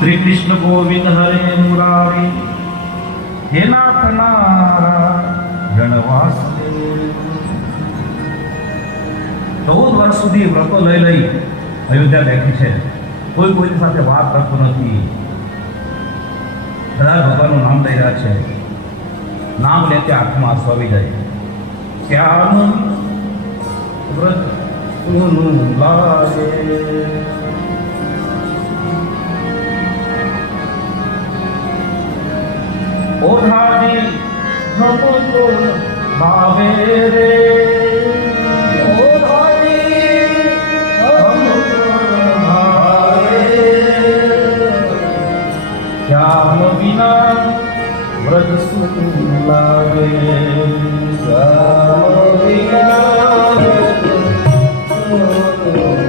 श्री कृष्ण गोविंद हरे मुरारी हे नाथ नारायण वासुदेव। 14 વર્ષ સુધી વ્રતો લઈ અયોધ્યા બેઠી છે, કોઈની સાથે વાત કરતો નથી, બધા ભગવાનનું નામ લઈ રહ્યા છે, નામ લેતે આંખમાં આંસુ આવી જાય। શ્યામ વ્રત સુનું લાગે ओढ़ानी हमको भावे रे, ओढ़ानी हमको भावे, श्याम बिना व्रज सुन लागे, श्याम बिना व्रज सुन